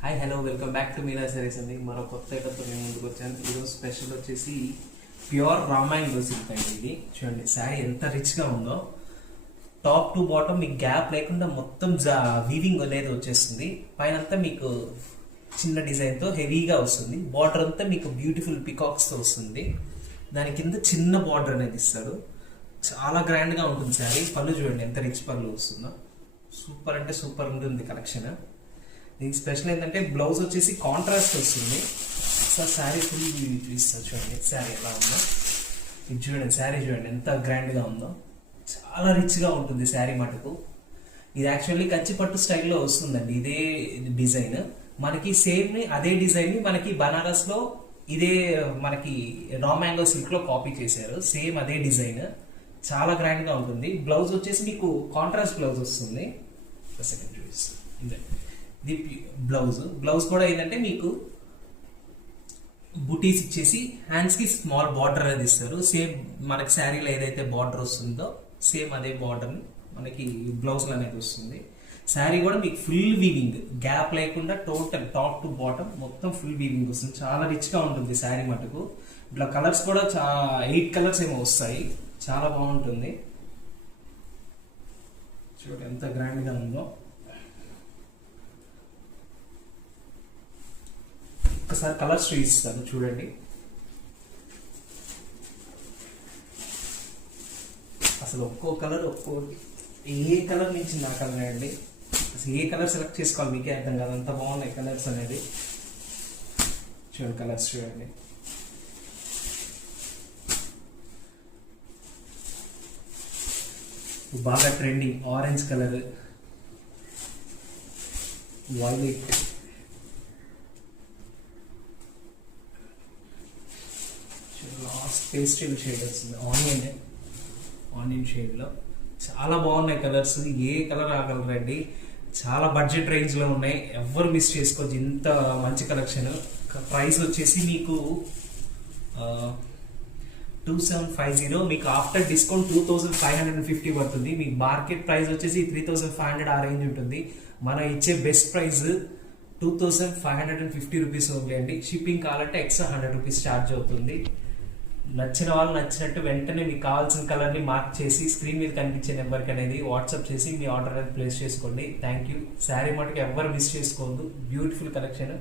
Hi hello welcome back to Meera Sarees అండి. మరో కొత్త ఐటమ్తో నేను ముందుకు వచ్చాను. ఈరోజు స్పెషల్ వచ్చేసి ప్యూర్ రామాయణ సిల్క్ అండి. ఇది చూడండి శారీ ఎంత రిచ్గా ఉందో. టాప్ టు బాటమ్ మీకు గ్యాప్ లేకుండా మొత్తం వీవింగ్ అనేది వచ్చేస్తుంది. పైన అంతా మీకు చిన్న డిజైన్తో హెవీగా వస్తుంది. బార్డర్ అంతా మీకు బ్యూటిఫుల్ పికాక్స్తో వస్తుంది. దాని కింద చిన్న బార్డర్ అనేది ఇస్తారు. చాలా గ్రాండ్గా ఉంటుంది శారీ. పళ్ళు చూడండి ఎంత రిచ్ పళ్ళు వస్తుందో. సూపర్ అంటే సూపర్ ఉంటుంది కలెక్షన్. దీనికి స్పెషల్ ఏంటంటే బ్లౌజ్ వచ్చేసి కాంట్రాస్ట్ వస్తుంది. సార్ శారీ ఫుల్ చూపిస్తారు చూడండి శారీ ఎలా ఉందో. ఇది చూడండి శారీ చూడండి ఎంత గ్రాండ్గా ఉందో. చాలా రిచ్గా ఉంటుంది శారీ మటుకు. ఇది యాక్చువల్లీ కంచిపట్టు స్టైల్లో వస్తుందండి. ఇదే డిజైన్ మనకి సేమ్ అదే డిజైన్ మనకి బనారస్లో ఇదే మనకి రా మ్యాంగో సిల్క్లో కాపీ చేశారు. సేమ్ అదే డిజైన్ చాలా గ్రాండ్గా ఉంటుంది. బ్లౌజ్ వచ్చేసి మీకు కాంట్రాస్ట్ బ్లౌజ్ వస్తుంది. సెకండ్ చూపిస్తుంది ఇది బ్లౌజ్ కూడా ఏంటంటే మీకు బుటీస్ ఇచ్చేసి హ్యాండ్స్కి స్మాల్ బార్డర్ అనేది ఇస్తారు. సేమ్ మనకి శారీలో ఏదైతే బార్డర్ వస్తుందో సేమ్ అదే బార్డర్ మనకి బ్లౌజ్లో అనేది వస్తుంది. శారీ కూడా మీకు ఫుల్ వీవింగ్ గ్యాప్ లేకుండా టోటల్ టాప్ టు బాటమ్ మొత్తం ఫుల్ వీవింగ్ వస్తుంది. చాలా రిచ్గా ఉంటుంది శారీ మటుకు. ఇట్లా కలర్స్ కూడా 8 కలర్స్ ఏమో వస్తాయి. చాలా బాగుంటుంది. చూడండి ఎంత గ్రాండ్గా ఉందో. ఒకసారి కలర్స్ చూపిస్తాను చూడండి. అసలు ఒక్కో కలర్ ఏ కలర్ నుంచి నా కలర్ అండి. అసలు ఏ కలర్ సెలెక్ట్ చేసుకోవాలి మీకే అర్థం కాదు. అంత బాగున్నాయి కలర్స్ అనేది. చూడండి కలర్స్ చూడండి. బాగా trending orange colour, violet, last pastel shade వస్తుంది ఆనియన్ షేడ్లో. చాలా బాగున్నాయి కలర్స్. ఏ కలర్ ఆగలరండి. చాలా బడ్జెట్ రేంజ్లో ఉన్నాయి. ఎవ్వరు మిస్ చేసుకోవచ్చు ఇంత మంచి కలెక్షన్. ప్రైస్ వచ్చేసి మీకు 2750. మీకు ఆఫ్టర్ డిస్కౌంట్ 2550 పడుతుంది. మీకు మార్కెట్ ప్రైస్ వచ్చేసి 3500 ఆ రేంజ్ ఉంటుంది. మనం ఇచ్చే బెస్ట్ ప్రైస్ 2550 రూపీస్ ఓన్లీ అండి. షిప్పింగ్ కావాలంటే ఎక్స్ట్రా 100 రూపీస్ ఛార్జ్ అవుతుంది. నచ్చిన వాళ్ళు నచ్చినట్టు వెంటనే మీకు కావాల్సిన కలర్ని మార్క్ చేసి స్క్రీన్ మీద కనిపించే నెంబర్కి అనేది వాట్సాప్ చేసి మీ ఆర్డర్ అనేది ప్లేస్ చేసుకోండి. Thank you. శారీ మటుకు ఎవ్వరు మిస్ చేసుకోవద్దు. Beautiful collection.